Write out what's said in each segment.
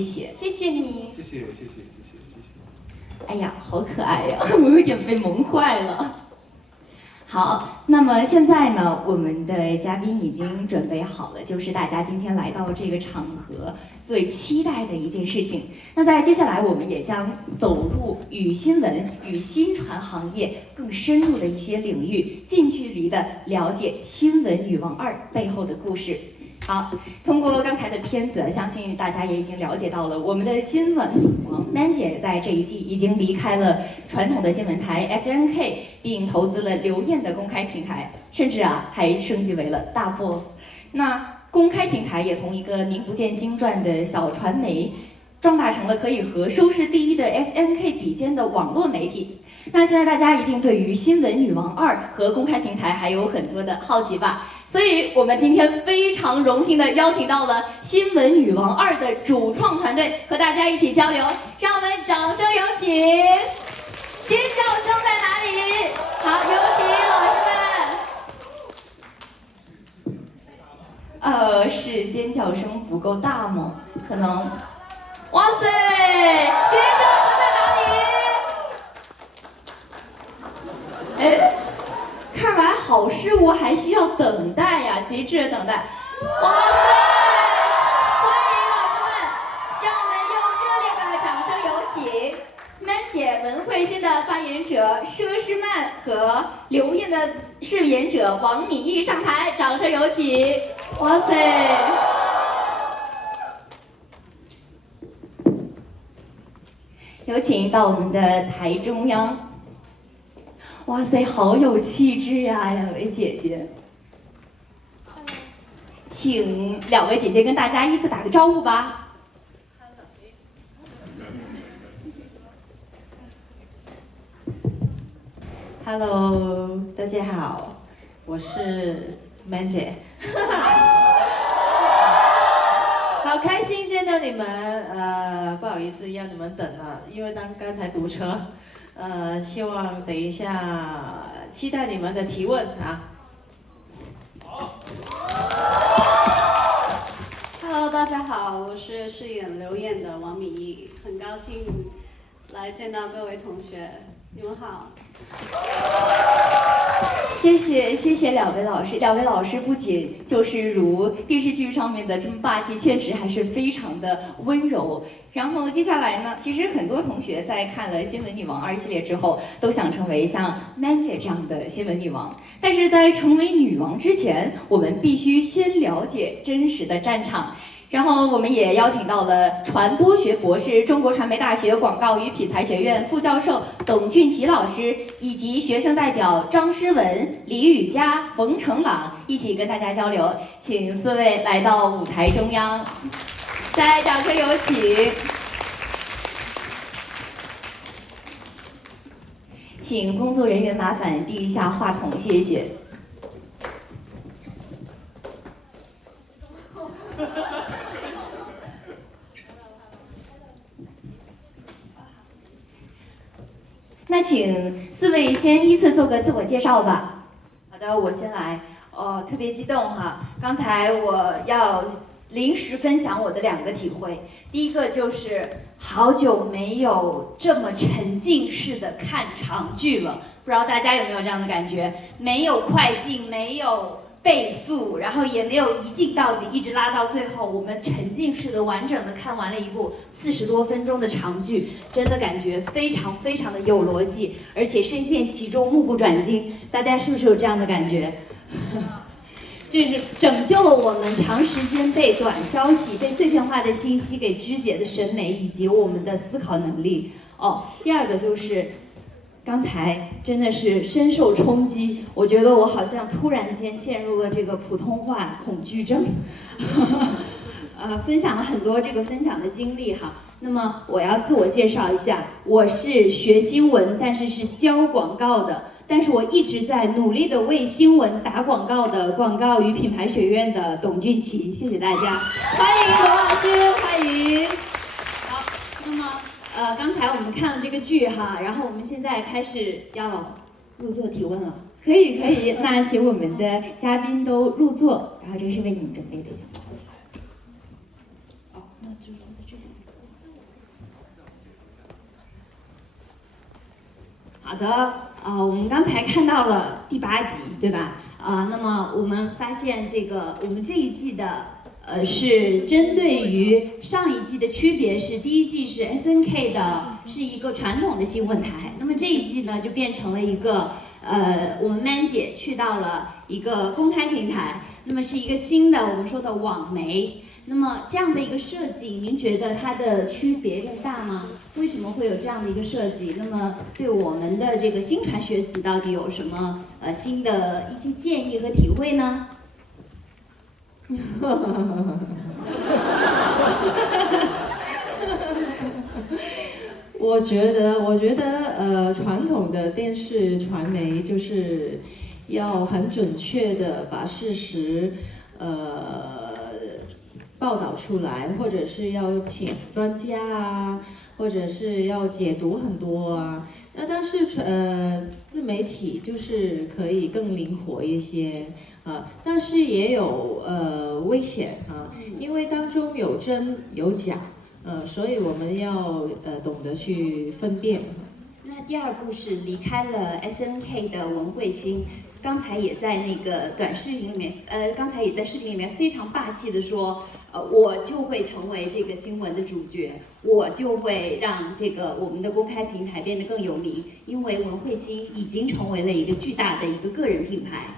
谢谢你，谢谢。哎呀，好可爱呀，我有点被萌坏了。好，那么现在呢，我们的嘉宾已经准备好了，就是大家今天来到这个场合最期待的一件事情。那在接下来，我们也将走入与新闻与新传行业更深入的一些领域，近距离的了解《新闻女王2》背后的故事。好，通过刚才的片子，相信大家也已经了解到了，我们的新闻女王 Man 姐在这一季已经离开了传统的新闻台 SNK， 并投资了刘燕的公开平台，甚至还升级为了大 boss。那公开平台也从一个名不见经传的小传媒，壮大成了可以和收视第一的 SNK 比肩的网络媒体。那现在大家一定对于《新闻女王2》和公开平台还有很多的好奇吧？所以我们今天非常荣幸的邀请到了《新闻女王2》的主创团队和大家一起交流，让我们掌声有请！尖叫声在哪里？好，有请老师们。是尖叫声不够大吗？可能。哇塞，尖叫声在哪里？哎，看来好事物还需要等待呀，机智的等待。哇塞，欢迎老师们，让我们用热烈的掌声有请Man姐文慧心的发言者佘诗曼和刘燕的饰演者王敏毅上台，掌声有请。哇塞！有请到我们的台中央。哇塞，好有气质呀，两位姐姐。请两位姐姐跟大家依次打个招呼吧。Hello， 大家好，我是 Man 姐。好开心见到你们，不好意思让你们等了，因为刚才堵车，希望等一下期待你们的提问啊。Hello， 大家好，我是饰演刘燕的王敏毅，很高兴来见到各位同学，你们好。谢谢两位老师，两位老师不仅就是如电视剧上面的这么霸气，现实还是非常的温柔。然后接下来呢，其实很多同学在看了《新闻女王2》系列之后，都想成为像 Man 姐这样的新闻女王。但是在成为女王之前，我们必须先了解真实的战场。然后我们也邀请到了传播学博士、中国传媒大学广告与品牌学院副教授董俊奇老师，以及学生代表张诗文、李雨佳、冯成朗一起跟大家交流，请4位来到舞台中央，再掌声有请。请工作人员麻烦递一下话筒，谢谢。那请4位先依次做个自我介绍吧。好的，我先来。特别激动哈！刚才我要临时分享我的2个体会。第一个就是好久没有这么沉浸式的看长剧了，不知道大家有没有这样的感觉？没有快进，没有倍速，然后也没有一镜到底，一直拉到最后，我们沉浸式的完整的看完了一部40多分钟的长剧，真的感觉非常非常的有逻辑，而且深陷其中，目不转睛。大家是不是有这样的感觉？就是拯救了我们长时间被短消息、被碎片化的信息给肢解的审美以及我们的思考能力。第二个就是刚才真的是深受冲击，我觉得我好像突然间陷入了这个普通话恐惧症。分享了很多这个分享的经历哈。那么我要自我介绍一下，我是学新闻，但是教广告的，但是我一直在努力的为新闻打广告的广告与品牌学院的董俊奇，谢谢大家，欢迎董老师，欢迎。好，那么刚才我们看了这个剧哈，然后我们现在开始要入座提问了。可以，那请我们的嘉宾都入座，然后这是为你们准备的。那就是在这里。好的，我们刚才看到了第8集，对吧？那么我们发现我们这一季的是针对于上一季的区别是，第一季是 SNK 的，是一个传统的新闻台，那么这一季呢就变成了一个我们 Man 姐去到了一个公开平台，那么是一个新的我们说的网媒。那么这样的一个设计，您觉得它的区别更大吗？为什么会有这样的一个设计？那么对我们的这个新传学子到底有什么新的一些建议和体会呢？我觉得传统的电视传媒就是要很准确的把事实报道出来，或者是要请专家啊，或者是要解读很多啊。那但是自媒体就是可以更灵活一些但是也有危险因为当中有真有假所以我们要懂得去分辨。那第2部是离开了 SNK 的文慧星。刚才也在那个短视频里面，刚才也在视频里面非常霸气的说，我就会成为这个新闻的主角，我就会让这个我们的公开平台变得更有名，因为文慧星已经成为了一个巨大的一个个人品牌。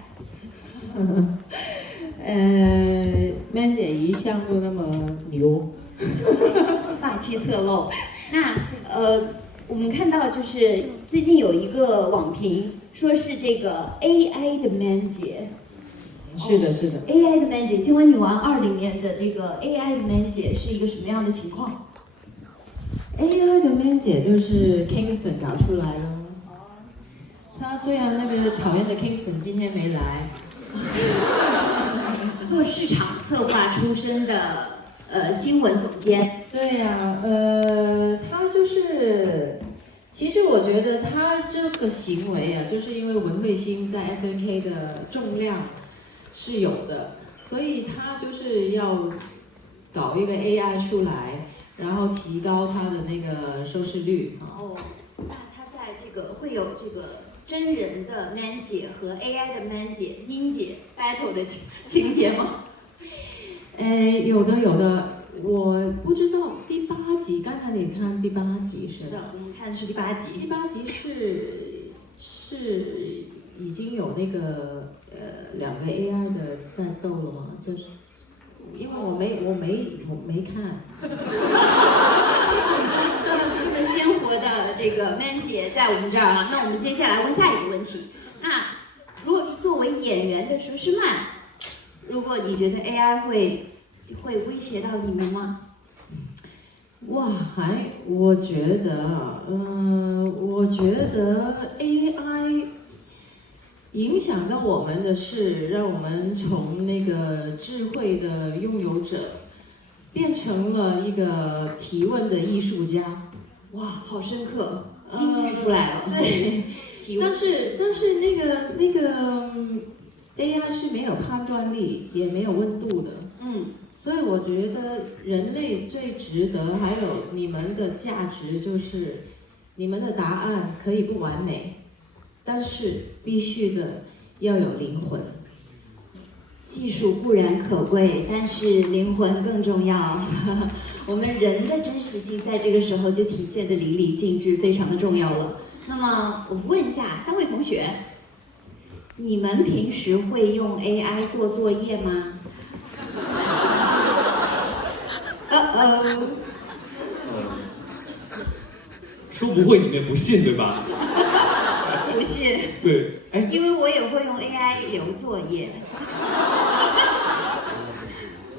Man 姐一向都那么牛，霸气侧漏。那我们看到就是最近有一个网评。说是这个 AI 的 Man 姐，是的，是的。AI 的 Man 姐，新闻女王2里面的这个 AI 的 Man 姐是一个什么样的情况 ？AI 的 Man 姐就是 Kingston 搞出来了。他虽然那个讨厌的 Kingston 今天没来，做市场策划出身的新闻总监。对呀，他就是。其实我觉得他这个行为就是因为文慧星在 SNK 的重量是有的，所以他就是要搞一个 AI 出来，然后提高他的那个收视率。那他在这个会有这个真人的 Man 姐和 AI 的 Man 姐、英姐 battle 的情节吗？有的。我不知道第8集，刚才你看第8集是的，我们看的是第8集。第8集是已经有那个2个 AI 的在斗了吗？就是因为我没看。这么鲜活的这个 Man 姐在我们这儿啊，那我们接下来问下一个问题。那如果是作为演员的佘诗曼，如果你觉得 AI 会威胁到你们吗？哇，我觉得 AI 影响到我们的是，让我们从那个智慧的拥有者，变成了一个提问的艺术家。哇，好深刻，京剧出来了。对，但是那个 AI 是没有判断力，也没有温度的。所以我觉得人类最值得，还有你们的价值，就是你们的答案可以不完美，但是必须的要有灵魂。技术固然可贵，但是灵魂更重要。我们人的真实性在这个时候就体现得淋漓尽致，非常的重要了。那么我问一下3位同学，你们平时会用 AI 做作业吗？说不会你们也不信对吧？不信。对，因为我也会用 AI 留作业。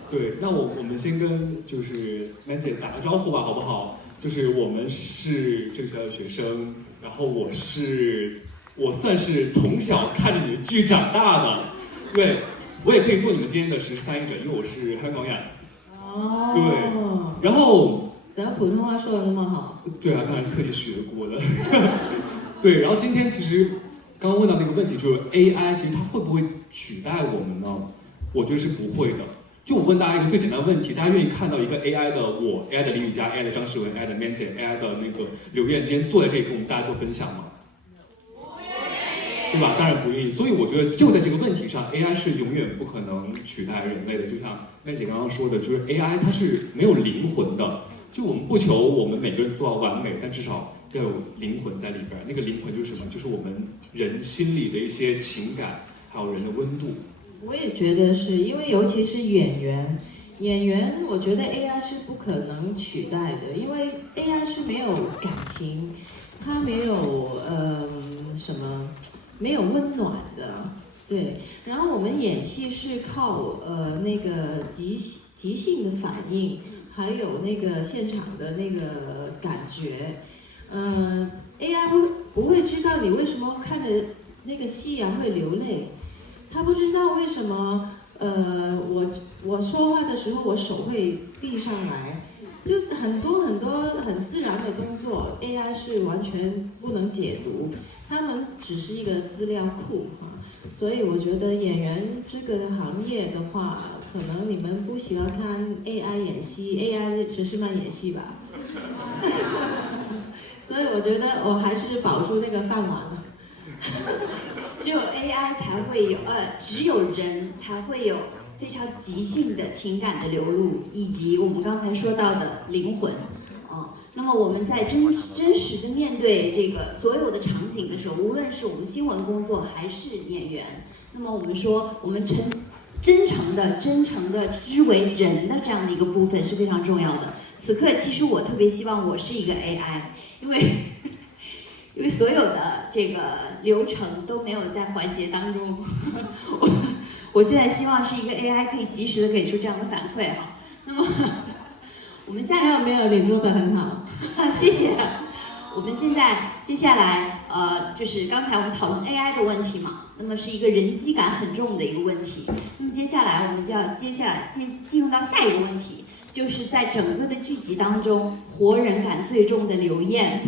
对，那我们先跟就是曼姐打个招呼吧，好不好？就是我们是这个学校的学生，然后我算是从小看着你的剧长大的，对，我也可以做你们今天的实时翻译者，因为我是香港人。对，然后然后普通话说的那么好。对啊，当然特地学过的。对，然后今天其实刚刚问到那个问题，就是 AI 其实它会不会取代我们呢？我觉得是不会的。就我问大家一个最简单的问题，大家愿意看到一个 AI 的我、AI 的林雨佳、AI 的张诗雯、AI 的 Man 姐、AI 的那个刘燕今天坐在这里跟我们大家做分享吗？对吧？当然不愿意。所以我觉得就在这个问题上 ，AI 是永远不可能取代人类的。就像麦姐刚刚说的，就是 AI 它是没有灵魂的。就我们不求我们每个人做到完美，但至少要有灵魂在里边。那个灵魂就是什么？就是我们人心里的一些情感，还有人的温度。我也觉得是因为尤其是演员，我觉得 AI 是不可能取代的，因为 AI 是没有感情，它没有什么，没有温暖的，对。然后我们演戏是靠那个即兴的反应，还有那个现场的那个感觉。AI 不会知道你为什么看着那个戏啊会流泪，他不知道为什么我说话的时候我手会递上来，就很多很自然的动作 AI 是完全不能解读，他们只是一个资料库啊。所以我觉得演员这个行业的话，可能你们不喜欢看 AI 演戏 ，AI 只是慢演戏吧。所以我觉得我还是保住那个饭碗。只有 AI 才会有，只有人才会有非常即兴的情感的流露，以及我们刚才说到的灵魂。那么我们在真实的面对这个所有的场景的时候，无论是我们新闻工作还是演员，那么我们说我们真诚的之为人的这样的一个部分是非常重要的。此刻其实我特别希望我是一个 AI， 因为所有的这个流程都没有在环节当中，我现在希望是一个 AI 可以及时的给出这样的反馈哈。那么我们没有，你做的很好，谢谢。我们现在接下来就是刚才我们讨论 AI 的问题嘛，那么是一个人机感很重的一个问题。那么接下来我们就要进入到下一个问题，就是在整个的剧集当中，活人感最重的刘燕。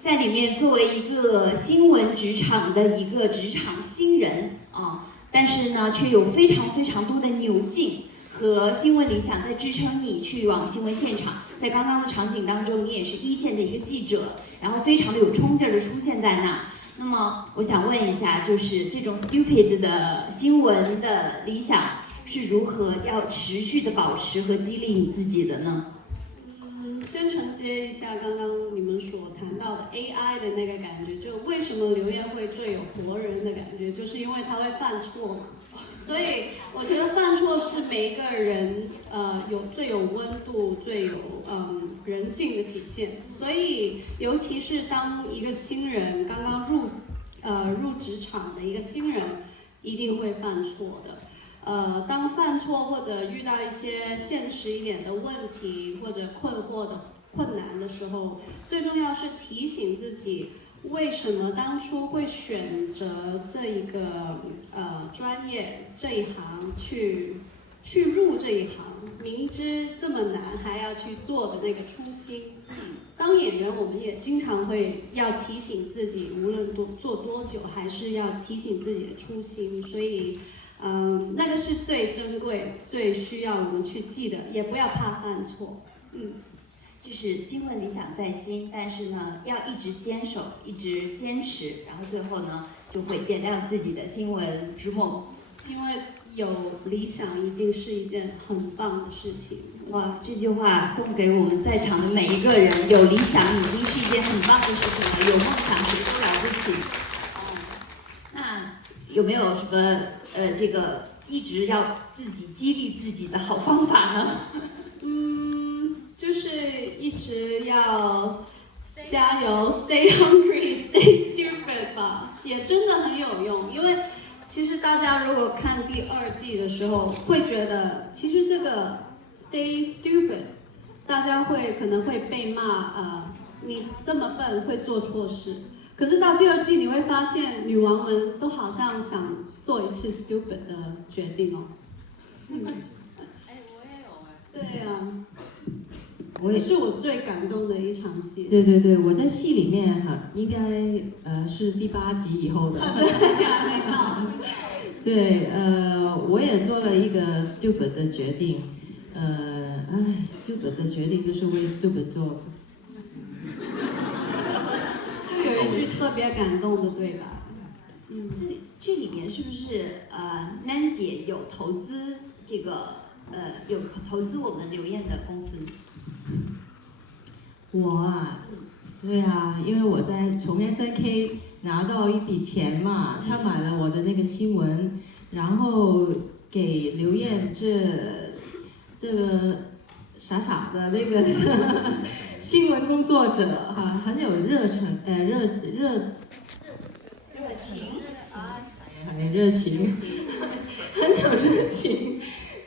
在里面作为一个新闻职场的一个职场新人啊，但是呢，却有非常多的扭劲和新闻理想在支撑你去往新闻现场。在刚刚的场景当中，你也是一线的一个记者，然后非常的有冲劲儿的出现在那。那么我想问一下，就是这种 stupid 的新闻的理想是如何要持续的保持和激励你自己的呢？先承接一下刚刚你们所谈到的 AI 的那个感觉，就为什么刘燕会最有活人的感觉，就是因为他会犯错嘛。所以我觉得犯错是每一个人最有温度、最有人性的体现。所以尤其是当一个新人刚刚入职场的一个新人，一定会犯错的。当犯错或者遇到一些现实一点的问题或者困难的时候，最重要是提醒自己为什么当初会选择这一个专业这一行去入这一行，明知这么难还要去做的那个初心。当演员，我们也经常会要提醒自己，无论做多久，还是要提醒自己的初心。所以。那个是最珍贵、最需要我们去记得，也不要怕犯错。就是新闻理想在心，但是呢，要一直坚守，一直坚持，然后最后呢，就会点亮自己的新闻之梦。因为有理想已经是一件很棒的事情。哇，这句话送给我们在场的每一个人，有理想已经是一件很棒的事情了，有梦想谁都了不起。那有没有什么这个一直要自己激励自己的好方法呢？就是一直要加油 ，stay hungry, stay stupid 吧，也真的很有用。因为其实大家如果看第2季的时候，会觉得其实这个 stay stupid， 大家可能会被骂你这么笨会做错事。可是到第2季你会发现，女王们都好像想做一次 stupid 的决定哦。我也有对啊，也是我最感动的一场戏。对，我在戏里面应该是第8集以后的。对呀，没闹。对，我也做了一个 stupid 的决定。stupid 的决定就是为 stupid 做。就有一句特别感动的对白。这里面是不是Nan 姐有投资这个有投资我们刘燕的公司？我啊，对啊，因为我从 SNK 拿到一笔钱嘛，他买了我的那个新闻，然后给刘燕这个傻傻的那个新闻工作者哈，很有热情很有热情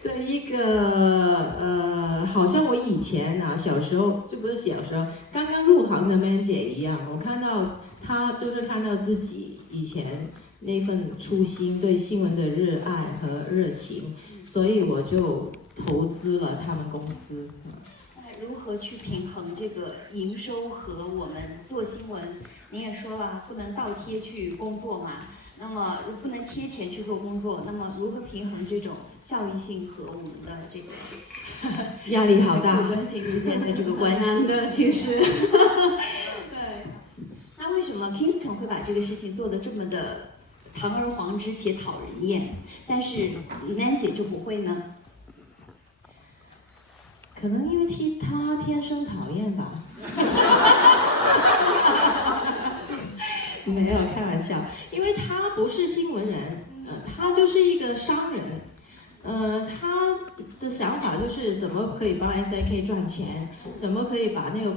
的一个好像我以前啊小时候就不是小时候刚刚入行的 Man 姐一样，我看到她就是看到自己以前那份初心对新闻的热爱和热情，所以我就投资了他们公司。如何去平衡这个营收和我们做新闻？您也说了，不能倒贴去工作嘛，那么不能贴钱去做工作，那么如何平衡这种效益性和我们的这个压力好大，客观性之间的这个关系？难的，其实。对，那为什么 Kingston 会把这个事情做得这么的堂而皇之且讨人厌，但是 Nan 姐就不会呢？可能因为他天生讨厌吧。没有开玩笑，因为他不是新闻人，他就是一个商人，他的想法就是怎么可以帮 SNK 赚钱，怎么可以把那个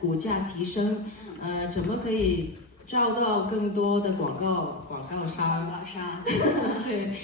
股价提升，怎么可以招到更多的广告商，对，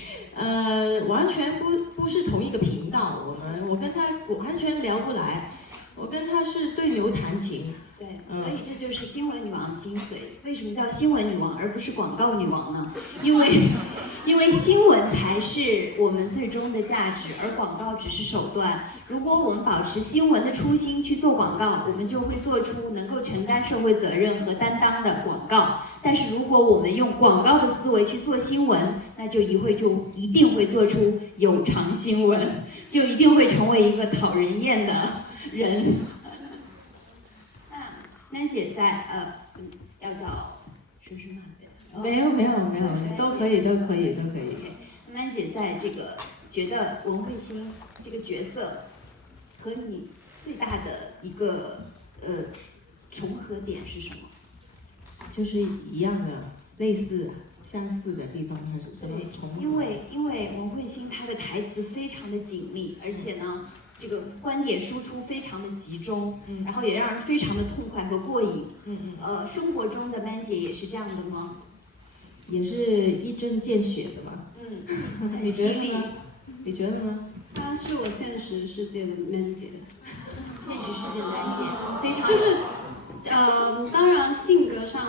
完全不是同一个频道，我跟他完全聊不来，我跟他是对牛弹琴。对，所以这就是新闻女王精髓。为什么叫新闻女王而不是广告女王呢？因为新闻才是我们最终的价值，而广告只是手段。如果我们保持新闻的初心去做广告，我们就会做出能够承担社会责任和担当的广告。但是如果我们用广告的思维去做新闻，那就一定会做出有偿新闻，就一定会成为一个讨人厌的人。Nan 姐在要叫说什么？没有，都可以。Nan 姐在这个觉得文慧欣这个角色和你最大的一个重合点是什么？就是一样的，类似相似的地方，还是什么重合？因为文慧欣她的台词非常的紧密，而且呢，这个观点输出非常的集中，然后也让人非常的痛快和过瘾。生活中的 Man 姐也是这样的吗？也是一针见血的嘛。你觉得呢？你觉得呢？她是我现实世界的 Man 姐，现实世界的 Man 姐非常就是当然性格上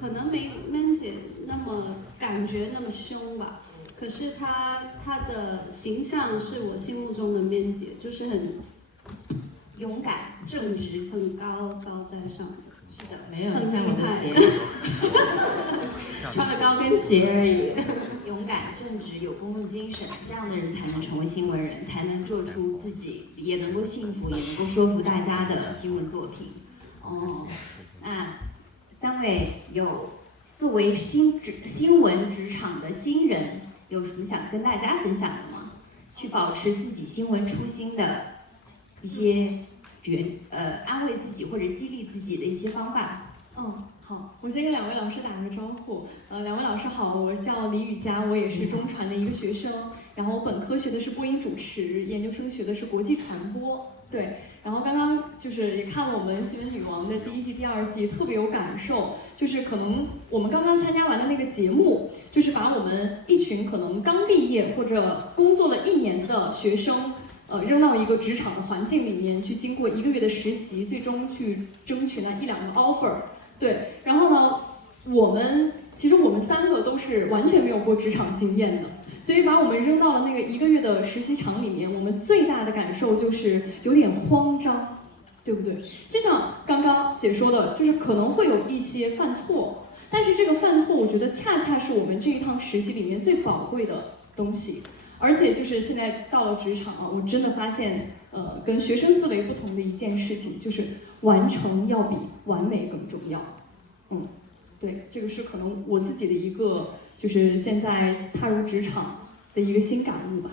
可能没 Man 姐那么感觉那么凶吧。可是她的形象是我心目中的 Man 姐，就是很勇敢、正直、很高在上。是的，没有，你看我的鞋，穿了高跟鞋而已。勇敢、正直、有公共精神，这样的人才能成为新闻人，才能做出自己也能够幸福、也能够说服大家的新闻作品。那三位有作为新闻职场的新人，有什么想跟大家分享的吗？去保持自己新闻初心的一些安慰自己或者激励自己的一些方法。好，我先跟两位老师打个招呼。两位老师好，我叫李雨佳，我也是中传的一个学生。然后我本科学的是播音主持，研究生学的是国际传播。对，然后刚刚就是也看了我们新闻女王的第1季、第2季，特别有感受。就是可能我们刚刚参加完的那个节目，就是把我们一群可能刚毕业或者工作了1年的学生。扔到一个职场的环境里面去，经过1个月的实习，最终去争取那1-2个 offer。对，然后呢，其实我们3个都是完全没有过职场经验的，所以把我们扔到了那个1个月的实习场里面，我们最大的感受就是有点慌张，对不对？就像刚刚姐说的，就是可能会有一些犯错，但是这个犯错，我觉得恰恰是我们这一趟实习里面最宝贵的东西。而且就是现在到了职场我真的发现，跟学生思维不同的一件事情，就是完成要比完美更重要。对，这个是可能我自己的一个，就是现在踏入职场的一个新感悟吧。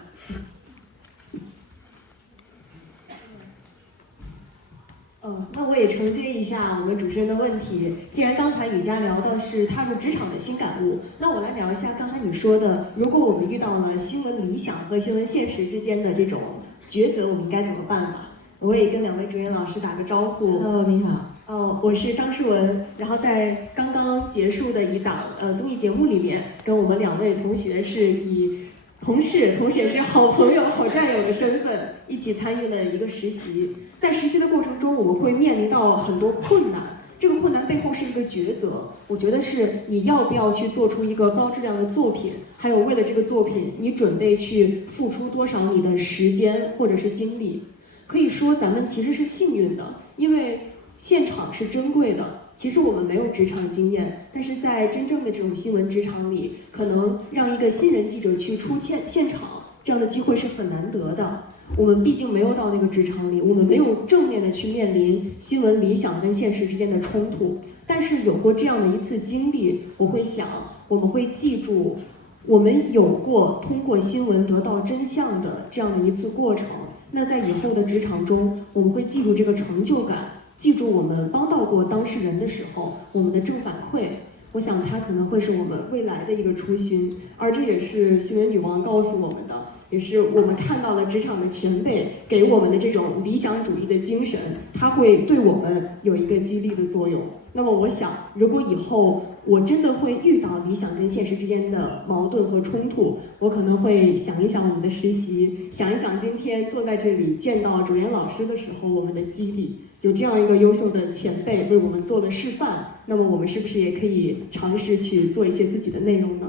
那我也承接一下我们主持人的问题。既然刚才雨佳聊的是踏入职场的新感悟，那我来聊一下刚才你说的，如果我们遇到了新闻理想和新闻现实之间的这种抉择，我们该怎么办法？我也跟2位主演老师打个招呼。Hello， 你好。我是张诗雯，然后在刚刚结束的一档综艺节目里面，跟我们2位同学是以同事，同时也是好朋友、好战友的身份，一起参与了一个实习。在实习的过程中，我们会面临到很多困难，这个困难背后是一个抉择。我觉得是你要不要去做出一个高质量的作品，还有为了这个作品，你准备去付出多少你的时间或者是精力。可以说咱们其实是幸运的，因为现场是珍贵的。其实我们没有职场经验，但是在真正的这种新闻职场里，可能让一个新人记者去出现场，这样的机会是很难得的。我们毕竟没有到那个职场里，我们没有正面的去面临新闻理想跟现实之间的冲突。但是有过这样的一次经历，我会想，我们会记住，我们有过通过新闻得到真相的这样的一次过程。那在以后的职场中，我们会记住这个成就感，记住我们帮到过当事人的时候，我们的正反馈。我想它可能会是我们未来的一个初心，而这也是新闻女王告诉我们的，也是我们看到了职场的前辈给我们的这种理想主义的精神，它会对我们有一个激励的作用。那么我想，如果以后我真的会遇到理想跟现实之间的矛盾和冲突，我可能会想一想我们的实习，想一想今天坐在这里见到主演老师的时候我们的激励，有这样一个优秀的前辈为我们做了示范，那么我们是不是也可以尝试去做一些自己的内容呢？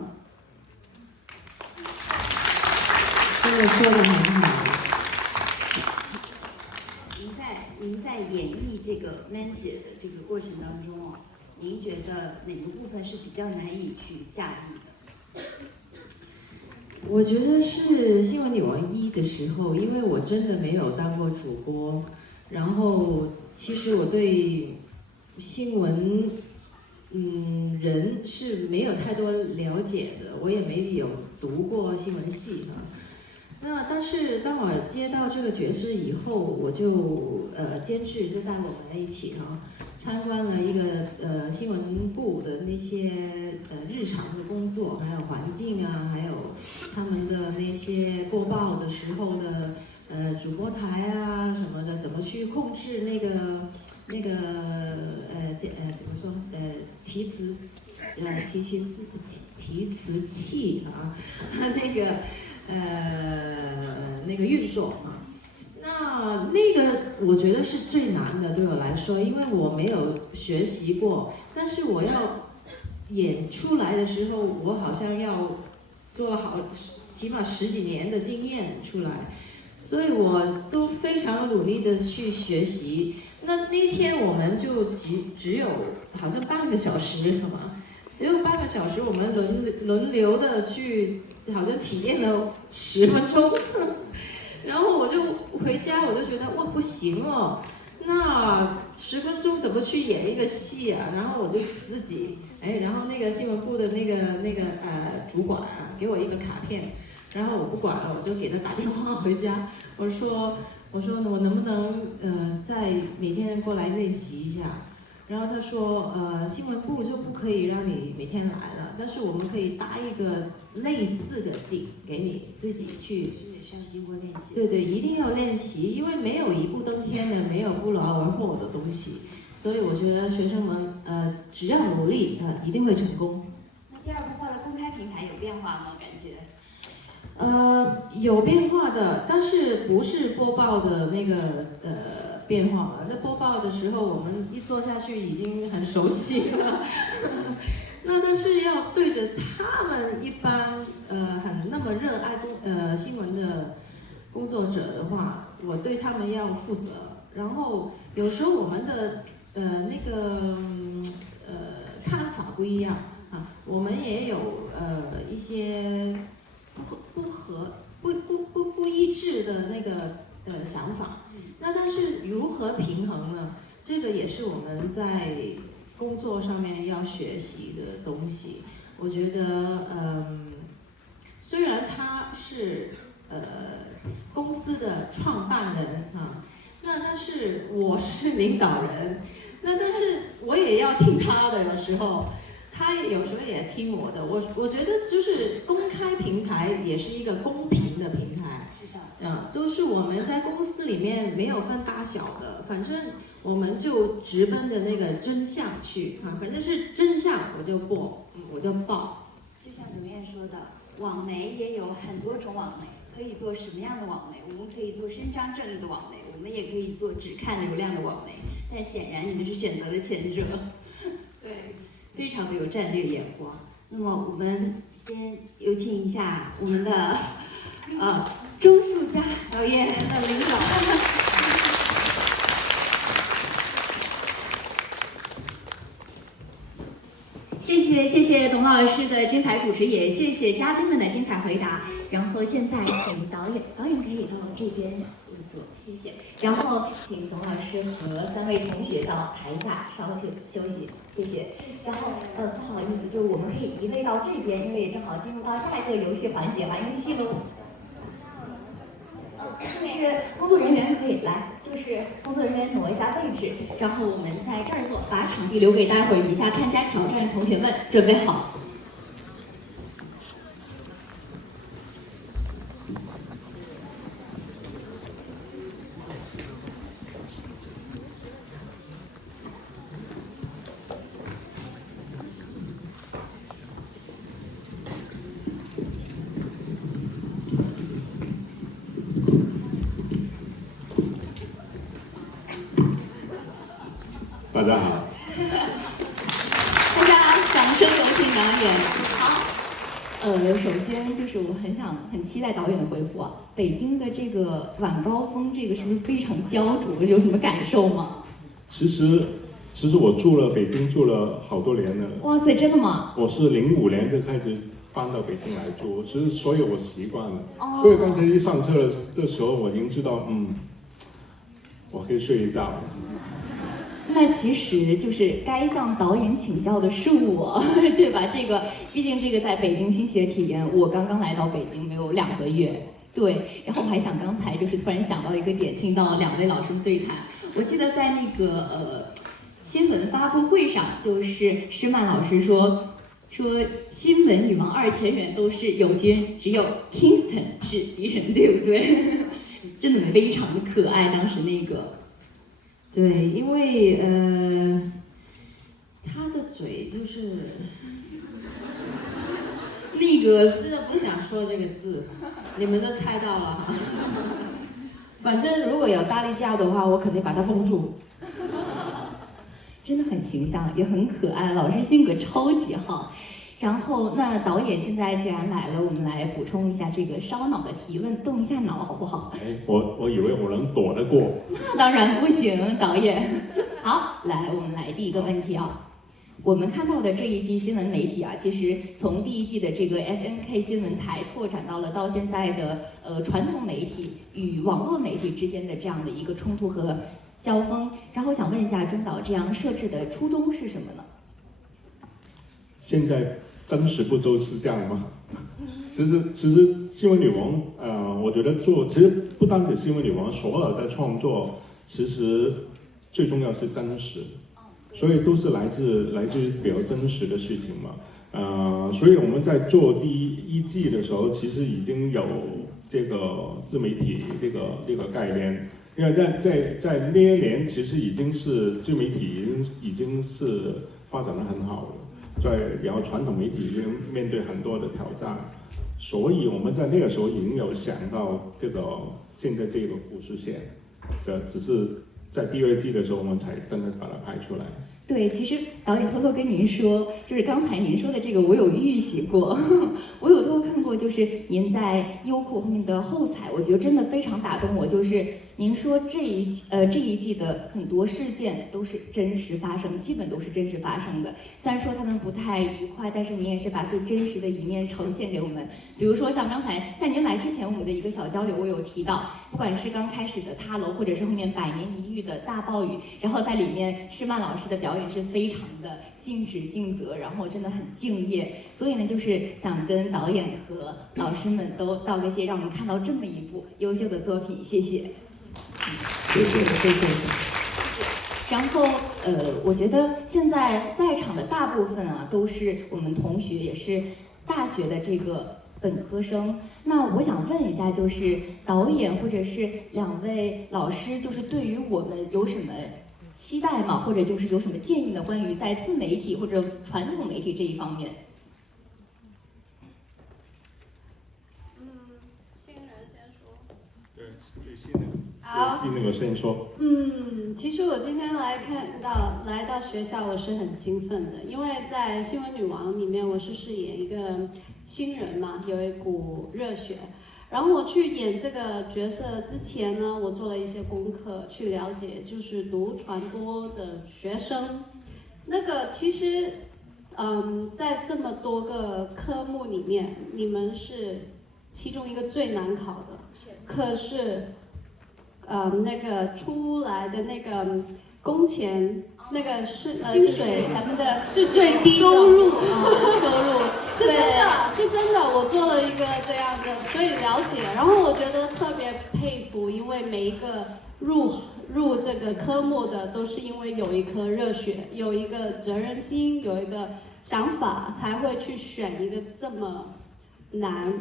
真的说得很好。您在演绎这个 Man 姐的这个过程当中哦，您觉得哪个部分是比较难以去驾驭的？我觉得是新闻女王1的时候，因为我真的没有当过主播，然后其实我对新闻人是没有太多了解的，我也没有读过新闻系哈。但是当我接到这个角色以后，我就监制就带我们一起哈，参观了一个新闻部的那些日常的工作，还有环境啊，还有他们的那些播报的时候的主播台啊什么的，怎么去控制那个怎么说提词器啊，那个运作啊，那个我觉得是最难的对我来说，因为我没有学习过，但是我要演出来的时候，我好像要做好起码10几年的经验出来，所以我都非常努力的去学习。那天我们就只有好像半个小时，好吗？只有半个小时，我们轮流的去，好像体验了10分钟，然后我就回家，我就觉得哇不行哦，那10分钟怎么去演一个戏啊？然后我就自己然后那个新闻部的那个主管啊，给我一个卡片，然后我不管了，我就给他打电话回家，我说我能不能再每天过来练习一下？然后他说新闻部就不可以让你每天来了，但是我们可以搭一个类似的景给你自己去，也是要经过练习。对，一定要练习，因为没有一步登天的，没有不劳而获的东西，所以我觉得学生们只要努力一定会成功。那第2部化的公开平台有变化吗？感觉？有变化的，但是不是播报的那个变化。那播报的时候，我们一做下去已经很熟悉了。但是要对着他们一般很那么热爱新闻的工作者的话，我对他们要负责。然后有时候我们的看法不一样啊，我们也有一些不一致的那个想法。但是如何平衡呢？这个也是我们在工作上面要学习的东西。我觉得，虽然他是公司的创办人啊，但是我是领导人，但是我也要听他的，有时候他有时候也听我的。我觉得就是公开平台也是一个公平的平台，都是我们在公司里面没有分大小的，反正我们就直奔着那个真相去啊，反正是真相我就播，我就报。就像刘燕说的，网媒也有很多种网媒，可以做什么样的网媒？我们可以做伸张正义的网媒，我们也可以做只看流量的网媒。但显然你们是选择了前者，对，非常的有战略眼光。那么我们先有请一下我们的钟树佳导演的领导。谢谢董老师的精彩主持，也谢谢嘉宾们的精彩回答。然后现在请导演可以到这边入座，谢谢。然后请董老师和3位同学到台下稍后休息，谢谢。然后不好意思，就我们可以移位到这边，因为正好进入到下一个游戏环节嘛，因为戏路。就是工作人员可以来，就是工作人员挪一下位置，然后我们在这儿坐，把场地留给待会儿底下参加挑战的同学们，准备好。大家好，大家掌声有请导演。好，首先就是我很期待导演的回复啊。北京的这个晚高峰，这个是不是非常焦灼？有什么感受吗？其实我北京住了好多年了。哇塞，真的吗？我是05年就开始搬到北京来住，所以我习惯了。哦。所以刚才一上车的时候，我已经知道，我可以睡一觉了。那其实就是该向导演请教的是我，对吧？毕竟这个在北京新奇的体验，我刚刚来到北京没有2个月，对。然后我还想刚才就是突然想到一个点，听到2位老师对谈，我记得在那个新闻发布会上，就是施曼老师说新闻女王2千元都是友军，只有 Kingston 是敌人，对不对？真的非常的可爱，当时那个。对，因为他的嘴就是那个，真的不想说这个字，你们都猜到了哈。反正如果有大力教的话，我肯定把它封住。真的很形象，也很可爱，老师性格超级好。然后，那导演现在既然来了，我们来补充一下这个烧脑的提问，动一下脑，好不好？我以为我能躲得过。那当然不行，导演。好，我们来第一个问题啊。我们看到的这一季新闻媒体啊，其实从第1季的这个 SNK 新闻台拓展到现在的传统媒体与网络媒体之间的这样的一个冲突和交锋。然后想问一下钟导，这样设置的初衷是什么呢？现在真实不都是这样吗？其实新闻女王，我觉得其实不单止新闻女王，所有的创作其实最重要是真实，所以都是来自于比较真实的事情嘛。所以我们在做第一季的时候，其实已经有这个自媒体这个概念，因为在那一年其实已经是自媒体已经是发展得很好了。然后传统媒体已经面对很多的挑战，所以我们在那个时候已经有想到现在这个故事线，只是在第2季的时候我们才真的把它拍出来。对，其实导演偷偷跟您说，就是刚才您说的这个，我有预习过，我有偷偷看过，就是您在优酷后面的后采，我觉得真的非常打动我。就是您说这一季的很多事件都是真实发生，基本都是真实发生的。虽然说他们不太愉快，但是您也是把最真实的一面呈现给我们。比如说像刚才在您来之前，我们的一个小交流，我有提到，不管是刚开始的塌楼，或者是后面100年1郁的大暴雨，然后在里面施曼老师的表演是非常的尽职尽责，然后真的很敬业，所以呢就是想跟导演和老师们都道个谢，让我们看到这么一部优秀的作品，谢谢。谢谢。然后我觉得现在在场的大部分啊都是我们同学，也是大学的这个本科生。那我想问一下，就是导演或者是两位老师，就是对于我们有什么期待吗？或者就是有什么建议呢？关于在自媒体或者传统媒体这一方面？新人先说。对，最新的。好，最新的我先说。其实我今天来到学校，我是很兴奋的，因为在新闻女王里面，我是饰演一个新人嘛，有一股热血。然后我去演这个角色之前呢，我做了一些功课，去了解就是读传播的学生。那个其实，在这么多个科目里面，你们是其中一个最难考的，可是。那个出来的那个工钱，那个是薪水，咱们的是最低收入是真的，我做了一个这样的，所以了解，然后我觉得特别佩服，因为每一个入这个科目的都是因为有一颗热血，有一个责任心，有一个想法，才会去选一个这么难，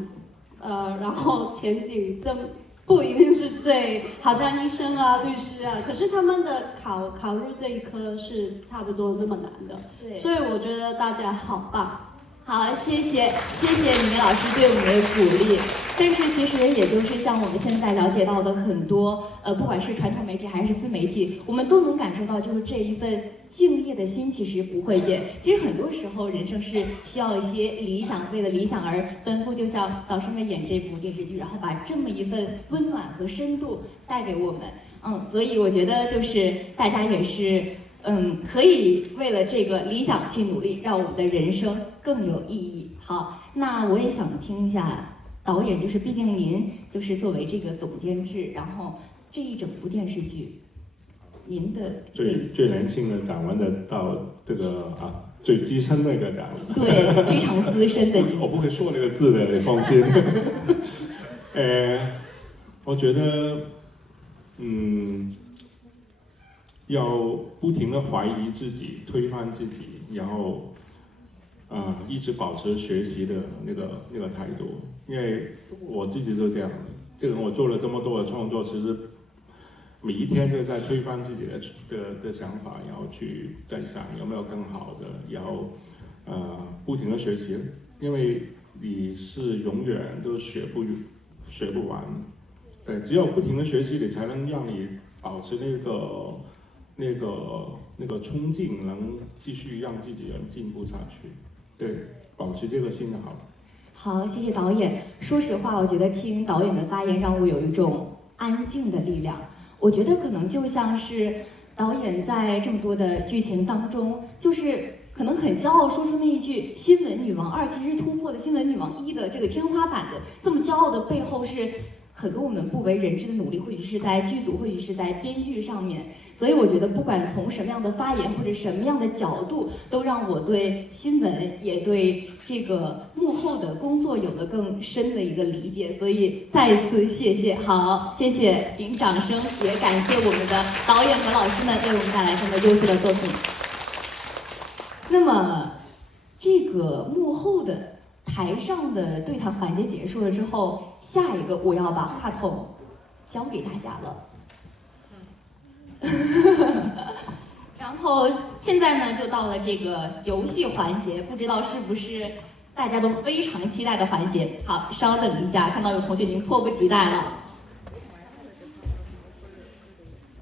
然后前景这么。不一定是最，好像医生啊、律师啊，可是他们的考入这一科是差不多那么难的，对，所以我觉得大家好棒。好，谢谢你们老师对我们的鼓励。但是其实也就是像我们现在了解到的很多，不管是传统媒体还是自媒体，我们都能感受到，就是这一份敬业的心其实不会变。其实很多时候人生是需要一些理想，为了理想而奔赴。就像导师们演这部电视剧，然后把这么一份温暖和深度带给我们。所以我觉得就是大家也是。可以为了这个理想去努力，让我们的人生更有意义。好，那我也想听一下导演，就是毕竟您就是作为这个总监制，然后这一整部电视剧，您的最年轻的讲完的到这个最资深那个讲，对，非常资深的。我不会说那个字的，你放心。我觉得，要不停地怀疑自己、推翻自己，然后一直保持学习的那个态度。因为我自己就这样，我做了这么多的创作，其实每一天都在推翻自己的想法，然后去在想有没有更好的，然后不停地学习，因为你是永远都学不完。对，只有不停地学习，你才能让你保持那个冲劲，能继续让自己能进步下去。对，保持这个心就好了。好，谢谢导演。说实话，我觉得听导演的发言让我有一种安静的力量。我觉得可能就像是导演在这么多的剧情当中，就是可能很骄傲说出那一句“新闻女王2”，其实突破了新闻女王1的这个天花板的，这么骄傲的背后是很多我们不为人知的努力，或者是在剧组，或者是在编剧上面。所以我觉得不管从什么样的发言或者什么样的角度，都让我对新闻也对这个幕后的工作有了更深的一个理解。所以再次谢谢，好，谢谢，请掌声，也感谢我们的导演和老师们为我们带来这么优秀的作品。那么这个幕后的台上的对谈环节结束了之后，下一个我要把话筒交给大家了。然后现在呢，就到了这个游戏环节，不知道是不是大家都非常期待的环节。好，稍等一下，看到有同学已经迫不及待了。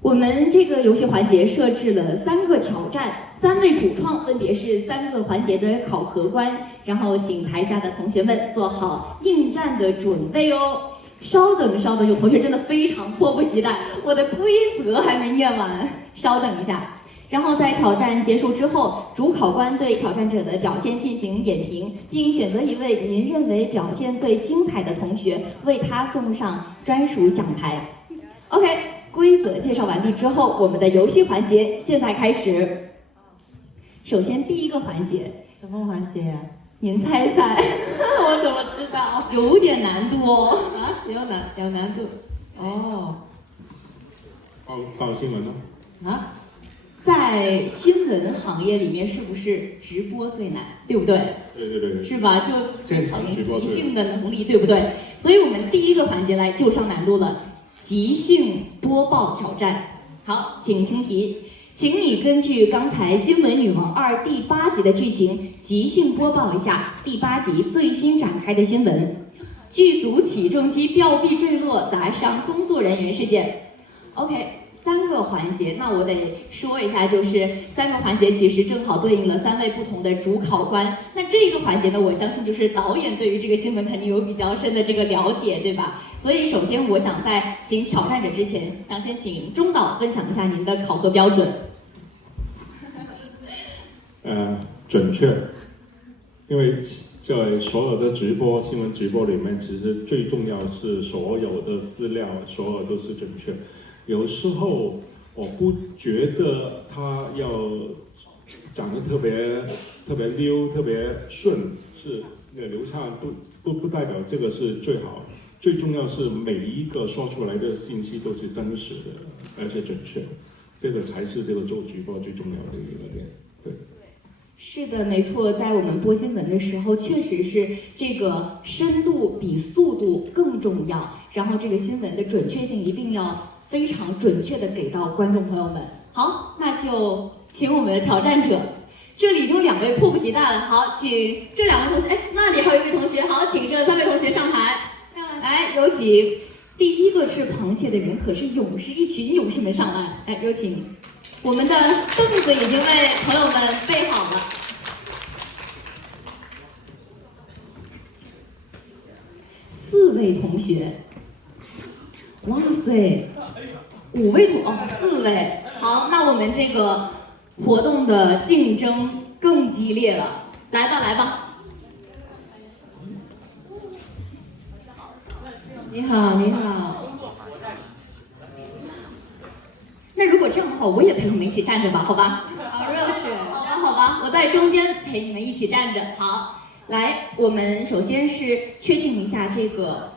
我们这个游戏环节设置了3个挑战，3位主创分别是3个环节的考核官，然后请台下的同学们做好应战的准备哦。稍等，有同学真的非常迫不及待，我的规则还没念完，稍等一下。然后在挑战结束之后，主考官对挑战者的表现进行点评，并选择一位您认为表现最精彩的同学，为他送上专属奖牌。OK。规则介绍完毕之后，我们的游戏环节现在开始。首先第一个环节，什么环节呀？您猜猜，我怎么知道？有点难度哦。啊，有难度。哦。报新闻呢？啊？在新闻行业里面，是不是直播最难，对不对？对。是吧？就现场直播，即兴的能力，对不对？所以我们第一个环节来就上难度了，即兴播报挑战。好，请听题，请你根据刚才《新闻女王2》第8集的剧情，即兴播报一下第8集最新展开的新闻。剧组起重机吊臂坠落，砸伤工作人员事件。OK。3个环节，那我得说一下，就是3个环节其实正好对应了3位不同的主考官。那这个环节呢，我相信就是导演对于这个新闻肯定有比较深的这个了解，对吧？所以首先我想在请挑战者之前，想先请中导分享一下您的考核标准。准确，因为在所有的新闻直播里面，其实最重要是所有的资料，所有都是准确。有时候我不觉得他要讲得特别溜、特别顺，是流畅，不代表这个是最好。最重要是每一个说出来的信息都是真实的，而且准确，这个才是这个做直播最重要的一个点。对。是的，没错，在我们播新闻的时候，确实是这个深度比速度更重要，然后这个新闻的准确性一定要非常准确的给到观众朋友们。好，那就请我们的挑战者，这里就2位迫不及待了。好，请这2位同学，哎，那里还有1位同学，好，请这3位同学上台。来，有请第一个吃螃蟹的人可是勇士，一群勇士们上来。哎，有请，我们的凳子已经为朋友们备好了。4位同学。哇塞，4位，好，那我们这个活动的竞争更激烈了，来吧。你好。那如果这样的话，我也陪你们一起站着吧，好吧？好热血。好吧，我在中间陪你们一起站着。好，来，我们首先是确定一下这个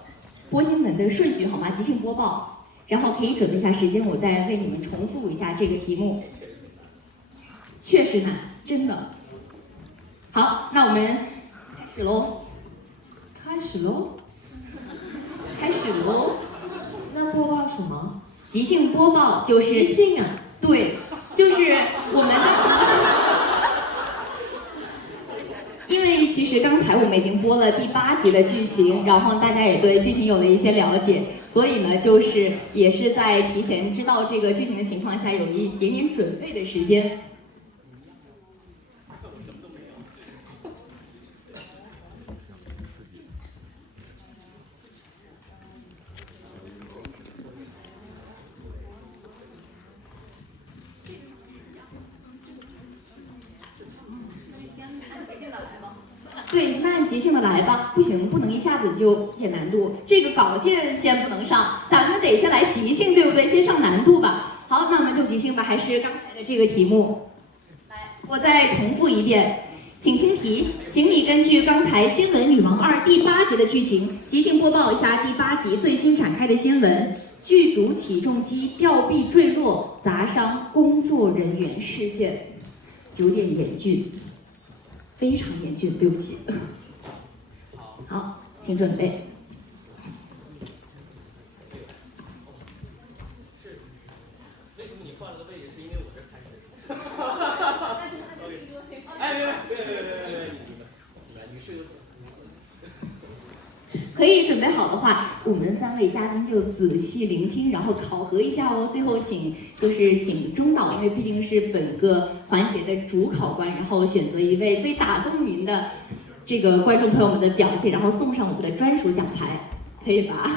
播新闻的顺序好吗？即兴播报，然后可以准备一下时间，我再为你们重复一下这个题目。确实难，真的。好，那我们开始喽。那播报什么？即兴播报就是即兴啊？对，就是我们的。因为其实刚才我们已经播了第8集的剧情，然后大家也对剧情有了一些了解，所以呢，就是也是在提前知道这个剧情的情况下，有一点点准备的时间。对，那按即兴的来吧。不行，不能一下子就减难度。这个稿件先不能上，咱们得先来即兴，对不对？先上难度吧。好，那我们就即兴吧，还是刚才的这个题目。来，我再重复一遍，请听题，请你根据刚才《新闻女王2》第8集的剧情，即兴播报一下第8集最新展开的新闻。剧组起重机吊臂坠落，砸伤工作人员事件，有点严峻。非常严峻，对不起。好，请准备。为什么你换了个位置？是因为我这开始。哎，别，女士有。可以准备好的话，我们3位嘉宾就仔细聆听，然后考核一下哦。最后请中导，因为毕竟是本个环节的主考官，然后选择一位最打动您的这个观众朋友们的表现，然后送上我们的专属奖牌，可以吧？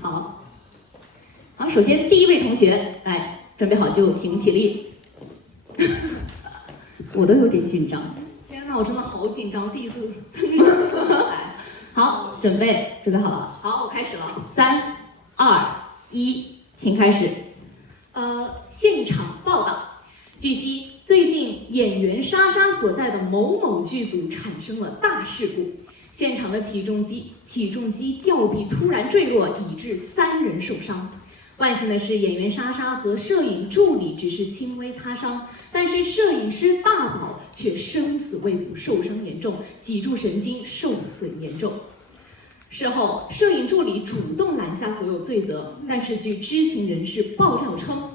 好，首先第1位同学，来，准备好就请起立。我都有点紧张，天哪，我真的好紧张，第一次登上台。好，准备好了。好，我开始了。3、2、1，请开始。现场报道。据悉，最近演员莎莎所在的某某剧组产生了大事故，现场的起重机吊臂突然坠落，以致3人受伤。万幸的是，演员莎莎和摄影助理只是轻微擦伤，但是摄影师大宝却生死未卜，受伤严重，脊柱神经受损严重。事后，摄影助理主动揽下所有罪责，但是据知情人士爆料称，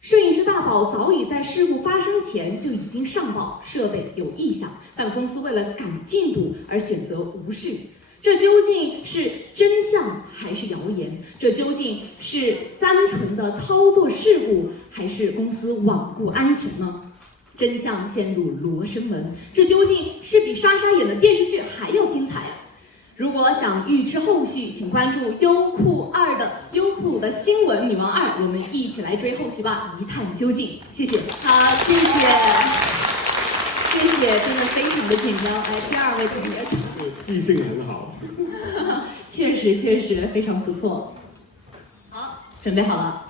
摄影师大宝早已在事故发生前就已经上报设备有异响，但公司为了赶进度而选择无视。这究竟是真相还是谣言？这究竟是单纯的操作事故，还是公司罔顾安全呢？真相陷入罗生门，这究竟是比莎莎演的电视剧还要精彩？如果想预知后续，请关注优酷的新闻女王2，我们一起来追后续吧，一探究竟。谢谢。好，谢谢，真的非常的紧张。来，第2位同学，记性很好。确实非常不错。好，准备好了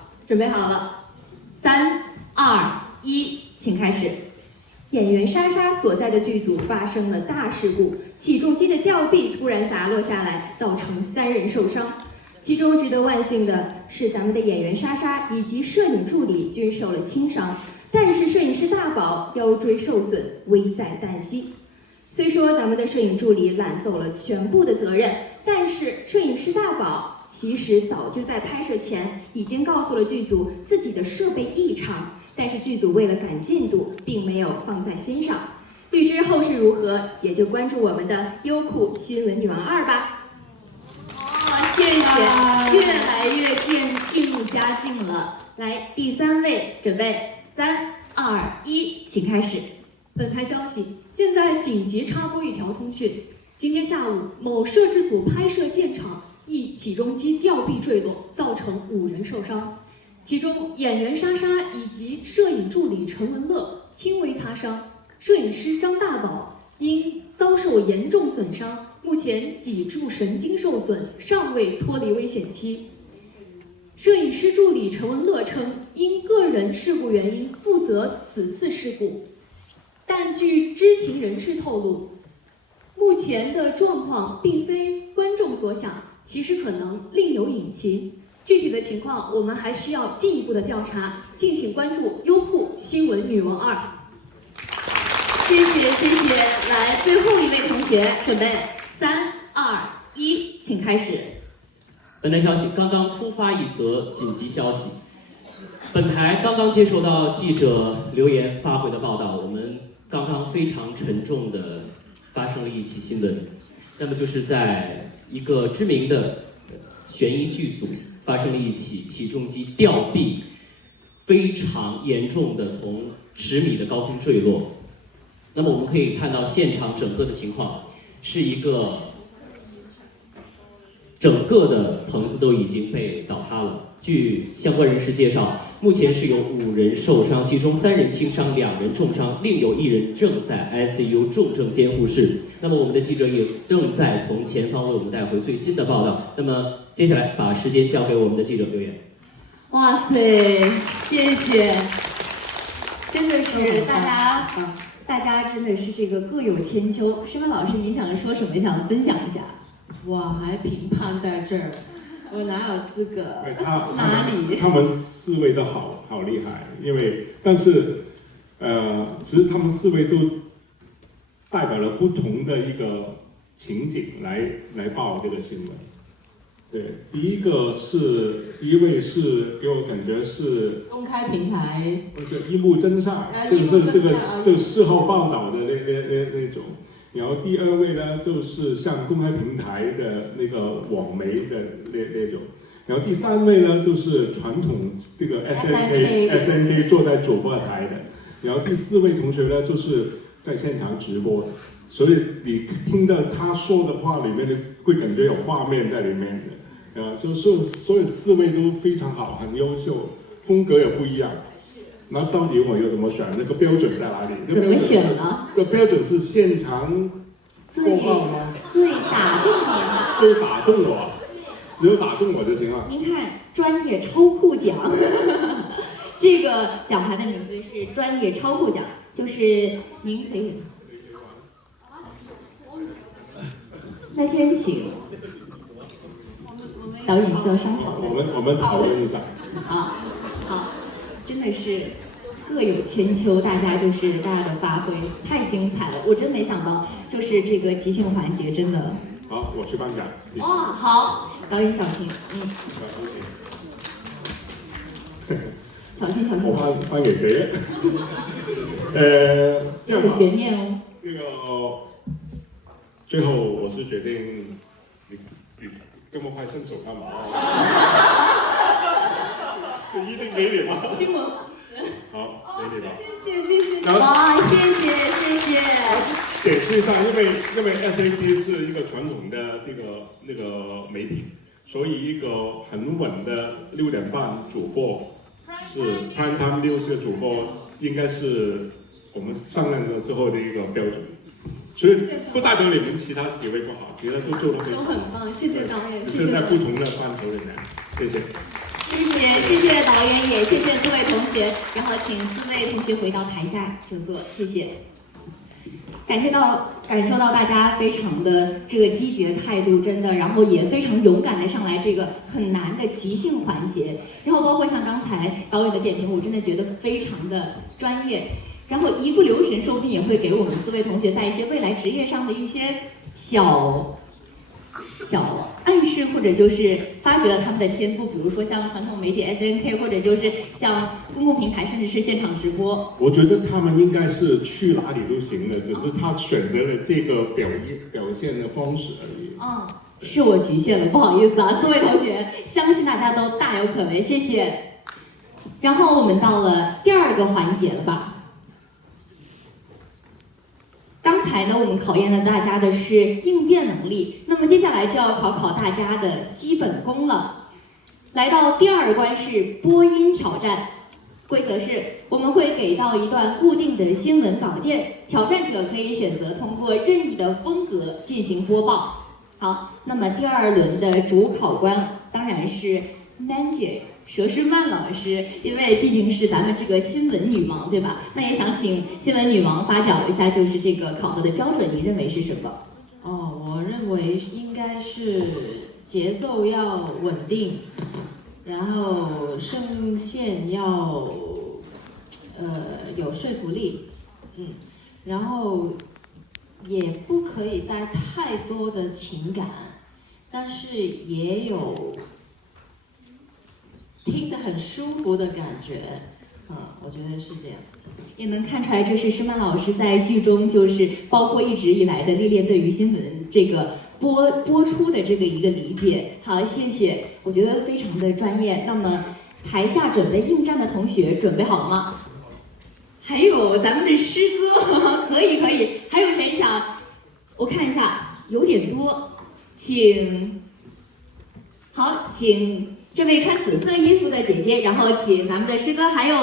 ，3、2、1，请开始。演员莎莎所在的剧组发生了大事故，起重机的吊臂突然砸落下来，造成3人受伤。其中值得万幸的是，咱们的演员莎莎以及摄影助理均受了轻伤，但是摄影师大宝腰椎受损，危在旦夕。虽说咱们的摄影助理揽走了全部的责任，但是摄影师大宝其实早就在拍摄前已经告诉了剧组自己的设备异常，但是剧组为了赶进度，并没有放在心上。预知后事如何，也就关注我们的优酷新闻女王2吧。谢谢，越来越进入佳境了。来，第3位，准备，3、2、1，请开始。本台消息，现在紧急插播一条通讯。今天下午，某摄制组拍摄现场一起重机吊臂坠落，造成5人受伤，其中演员莎莎以及摄影助理陈文乐轻微擦伤，摄影师张大宝因遭受严重损伤，目前脊柱神经受损，尚未脱离危险期。摄影师助理陈文乐称，因个人事故原因负责此次事故。但据知情人士透露，目前的状况并非观众所想，其实可能另有隐情。具体的情况我们还需要进一步的调查，敬请关注优酷新闻女王2。谢谢。来，最后一位同学，准备，3、2、1，请开始。本台消息，刚刚突发一则紧急消息。本台刚刚接收到记者留言发回的报道，我们刚刚非常沉重的发生了一起新闻，那么就是在一个知名的悬疑剧组发生了一起起重机吊臂非常严重的从10米的高空坠落。那么我们可以看到现场整个的情况是一个整个的棚子都已经被倒塌了。据相关人士介绍，目前是有5人受伤，其中3人轻伤，2人重伤，另有1人正在 ICU 重症监护室。那么我们的记者也正在从前方为我们带回最新的报道。那么接下来把时间交给我们的记者留言。哇塞，谢谢，真的是大家真的是这个各有千秋。诗文老师，你想说什么？想分享一下？我还评判在这儿，我哪有资格？哪里？他们4位都好厉害，但是其实他们4位都代表了不同的一个情景来报这个新闻。对，第一位是给我感觉是公开平台，一目真相，就是这个就事后报道的那种。然后第2位呢，就是像公开平台的那个网媒的那种。然后第3位呢，就是传统这个 SNK 坐在主播台的。然后第4位同学呢，就是在现场直播的。所以你听到他说的话里面的，会感觉有画面在里面的。就是所有4位都非常好，很优秀，风格也不一样。那到底我要怎么选？那个标准在哪里？怎么选呢？这个标准是现场播报吗？最打动你的？最打动我，只有打动我就行了。您看，专业超酷奖，这个奖牌的名字是专业超酷奖，就是您可以。那先请导演需要商讨。我们讨论一下。好，真的是各有千秋，大家的发挥太精彩了，我真没想到，就是这个即兴环节真的。好，我去颁奖。哇，好，导演小心，小心。我颁给谁？这样吧，有悬念哦。这个最后我是决定，你这么快伸手干嘛？是一定给你吗？新闻。好，给你吧。谢谢。哇，谢谢。解释一下，因为 SAT 是一个传统的那个媒体，所以一个很稳的6点半主播是 Prime Time News 的主播，应该是我们上任了之后的一个标准。所以不代表你们其他几位不好，其他都做得非常好。都很棒，谢谢导演。是在不同的范畴里面，谢谢。谢谢导演，也谢谢4位同学，然后请4位同学回到台下就坐，谢谢。感受到大家非常的这个积极的态度，真的，然后也非常勇敢的上来这个很难的即兴环节，然后包括像刚才导演的点评，我真的觉得非常的专业，然后一不留神，说不定也会给我们4位同学在一些未来职业上的一些小暗示，或者就是发掘了他们的天赋，比如说像传统媒体 SNK， 或者就是像公共平台，甚至是现场直播。我觉得他们应该是去哪里都行的，只是他选择了这个表现的方式而已。是我局限了，不好意思啊，4位同学，相信大家都大有可为，谢谢。然后我们到了第2个环节了吧？刚才呢，我们考验了大家的是应变能力，那么接下来就要考大家的基本功了。来到第2关是播音挑战，规则是我们会给到一段固定的新闻稿件，挑战者可以选择通过任意的风格进行播报。好，那么第2轮的主考官当然是曼姐。佘诗曼老师，因为毕竟是咱们这个新闻女王，对吧？那也想请新闻女王发表一下，就是这个考核的标准，你认为是什么？我认为应该是节奏要稳定，然后声线要有说服力，然后也不可以带太多的情感，但是也有听得很舒服的感觉，我觉得是这样。也能看出来，这是诗曼老师在剧中就是包括一直以来的历练，对于新闻这个播出的这个一个理解。好，谢谢，我觉得非常的专业。那么台下准备应战的同学准备好了吗？还有咱们的诗歌，可以，还有谁想？我看一下，有点多，请这位穿紫色衣服的姐姐，然后请咱们的诗歌，还有